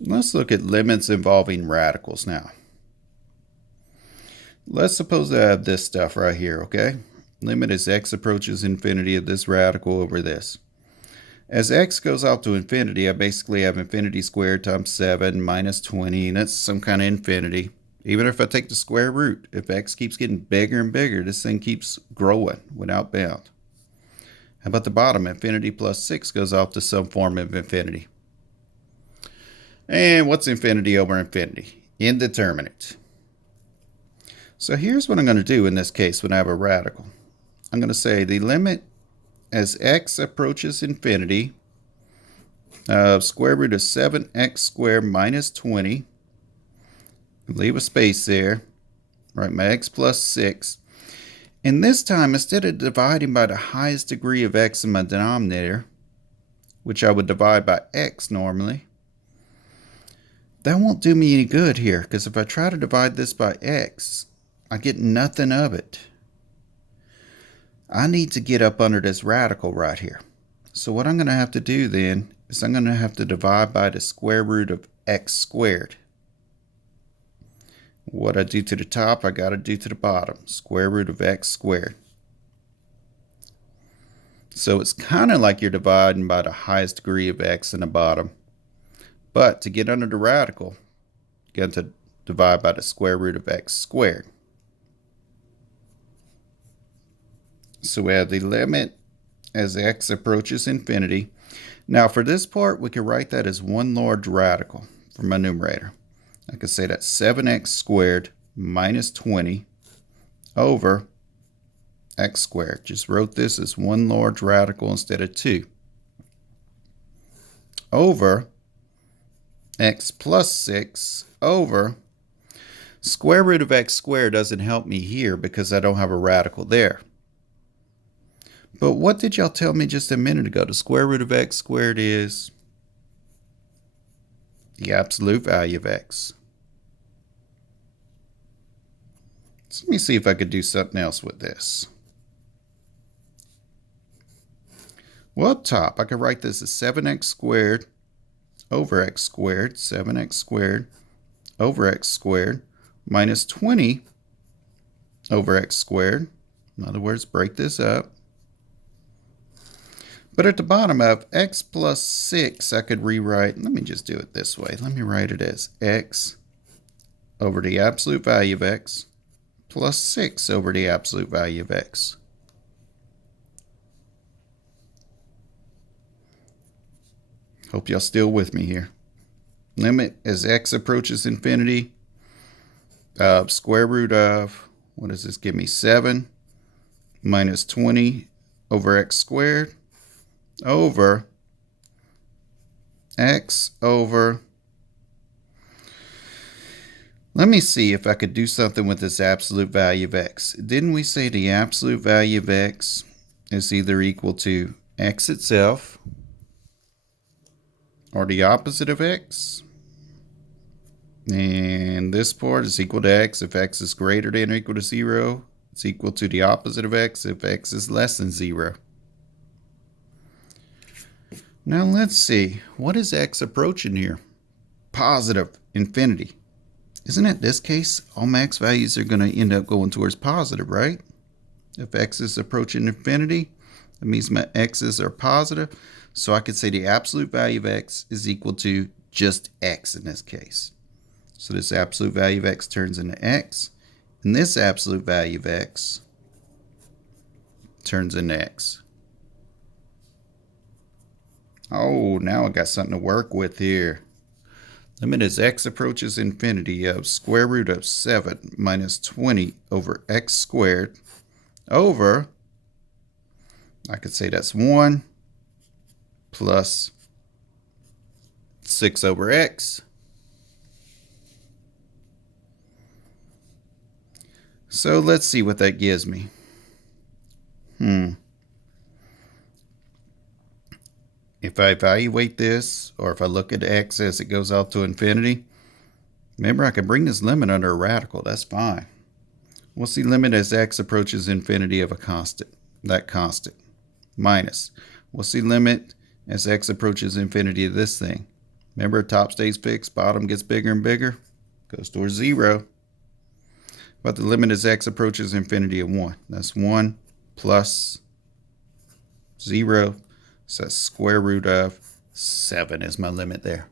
Let's look at limits involving radicals now. Let's suppose I have this stuff right here, okay? Limit as x approaches infinity of this radical over this. As x goes out to infinity, I basically have infinity squared times 7 minus 20, and that's some kind of infinity. Even if I take the square root, if x keeps getting bigger and bigger, this thing keeps growing without bound. How about the bottom? Infinity plus 6 goes off to some form of infinity. And what's infinity over infinity? Indeterminate. So here's what I'm going to do in this case when I have a radical. I'm going to say the limit as x approaches infinity of square root of 7x squared minus 20. Leave a space there. Write my x plus 6. And this time, instead of dividing by the highest degree of x in my denominator, which I would divide by x normally, that won't do me any good here, because if I try to divide this by x, I get nothing of it. I need to get up under this radical right here. So what I'm going to have to do then is I'm going to have to divide by the square root of x squared. What I do to the top, I got to do to the bottom. Square root of x squared. So it's kind of like you're dividing by the highest degree of x in the bottom. But to get under the radical, you got to divide by the square root of x squared. So we have the limit as x approaches infinity. Now for this part, we can write that as one large radical for my numerator. I could say that's 7x squared minus 20 over x squared. Just wrote this as one large radical instead of two. Over x plus 6 over square root of x squared doesn't help me here because I don't have a radical there. But what did y'all tell me just a minute ago? The square root of x squared is the absolute value of x. So let me see if I could do something else with this. Well, up top, I could write this as 7x squared over x squared, 7x squared over x squared, minus 20 over x squared. In other words, break this up. But at the bottom of x plus 6, I could rewrite, let me just do it this way. Let me write it as x over the absolute value of x plus 6 over the absolute value of x. Hope y'all still with me here. Limit as x approaches infinity, square root of, what does this give me? 7 minus 20 over x squared over x over, let me see if I could do something with this absolute value of x. Didn't we say the absolute value of x is either equal to x itself or the opposite of x? And this part is equal to x if x is greater than or equal to 0. It's equal to the opposite of x if x is less than 0. Now let's see, what is x approaching here? Positive, infinity. Isn't it this case, all max values are going to end up going towards positive, right? If x is approaching infinity, that means my x's are positive. So I could say the absolute value of x is equal to just x in this case. So this absolute value of x turns into x, and this absolute value of x turns into x. Oh, now I got something to work with here. Limit as x approaches infinity of square root of 7 minus 20 over x squared over, I could say that's 1 plus 6 over x. So let's see what that gives me. If I evaluate this, or if I look at x as it goes out to infinity, remember I can bring this limit under a radical. That's fine. What's the limit as x approaches infinity of a constant? That constant. Minus. What's the limit as x approaches infinity of this thing? Remember, top stays fixed, bottom gets bigger and bigger, goes towards 0. But the limit as x approaches infinity of 1. That's 1 plus 0. So that's square root of 7 is my limit there.